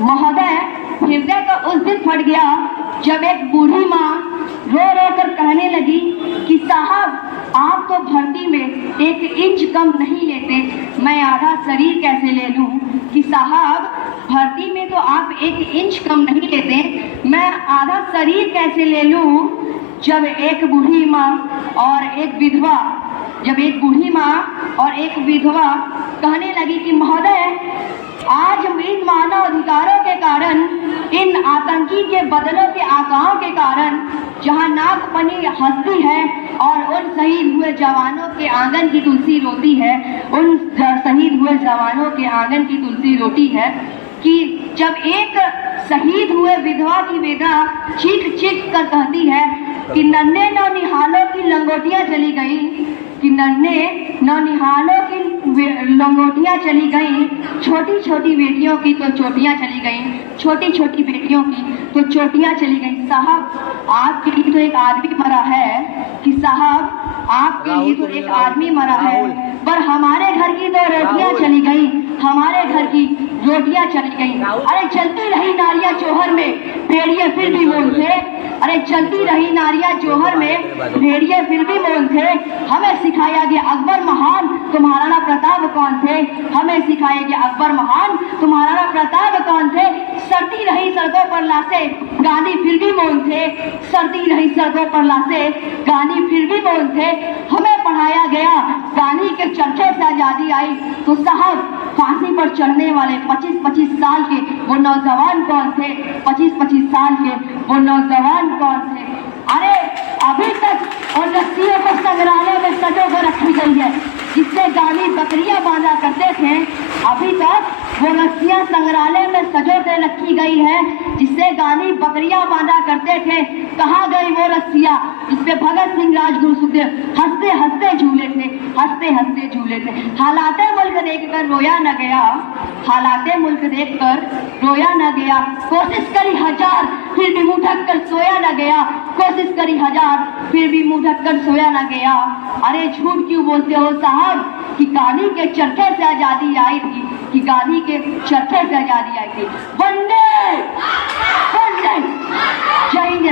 महोदय, हृदय तो उस दिन फट गया जब एक बूढ़ी माँ रो रो कर कहने लगी कि साहब, आप तो भर्ती में 1 इंच कम नहीं लेते, मैं आधा शरीर कैसे ले लूं? कि साहब, भर्ती में तो आप 1 इंच कम नहीं लेते, मैं आधा शरीर कैसे ले लूं? जब एक बूढ़ी माँ और एक विधवा कहने लगी कि महोदय, आज इन मानव अधिकारों के कारण, इन आतंकी के बदलों के आकाओं के कारण, जहां नागपनी हंसती है और उन शहीद हुए जवानों के आंगन की तुलसी रोती है, उन शहीद हुए जवानों के आंगन की तुलसी रोती है, कि जब एक शहीद हुए विधवा की बेटा चीख चीख कर कहती है कि नन्हे नौनिहालों की लंगोटियां चली गई, कि नन्हे नौनिहालों की लंगोटियां चली गई, छोटी छोटी बेटियों की तो चोटियां चली गई, छोटी छोटी बेटियों की तो चोटियां चली गई। साहब, आपके लिए तो एक आदमी मरा है, कि साहब, आपके लिए तो एक आदमी मरा है, पर हमारे घर की तो रोटियां चली गई, हमारे घर की रोटियां चली गई। अरे चलती रही नारियां चौहर में, भेड़िए फिर भी मौन थे। अरे चलती रही नारियां चौहर में, भेड़िए फिर भी मौन थे। हमें सिखाया गया अकबर महान तो महाराणा प्रताप कौन थे, हमें सिखाया गया अकबर महान तो महाराणा प्रताप कौन थे। सड़ती रही सड़कों पर लाशें, गांधी फिर भी मौन थे, सड़ती रही सड़कों पर लाशें, गांधी फिर भी मौन थे। हमें पढ़ाया गया गांधी के चरखे से आजादी आई, तो साहब, फांसी पर चढ़ने वाले 25-25 साल के वो नौजवान कौन थे? 25-25 साल के वो नौजवान कौन थे? अरे अभी तक उन रस्सियों को संग्रहालय में सजो कर रखी गई है, जिससे गांधी बकरियां बांधा करते थे। अभी तक वो रस्सियां संग्रहालय में सजो कर रखी गई है, जिससे गांधी बकरियां बांधा करते थे। कहाँ गई वो रस्सियां जिसपे भगत सिंह, राजगुरु, सुखदेव हंसते हंसते झूले थे, हंसते हंसते झूले थे। हालाते मुल्क देखकर रोया न गया, हालाते मुल्क देखकर रोया न गया, कोशिश करी हजार फिर भी मुंह ढक कर सोया न गया, कोशिश करी हजार फिर भी मुंह ढक कर सोया न गया। अरे झूठ क्यों बोलते हो साहब, कि गांधी के चरखे से आजादी आई थी, कि गांधी के चरखे से आजादी आई थी। वंदे वंदे, जय हिंद।